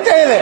ಸತ್ಯ ಇದೆ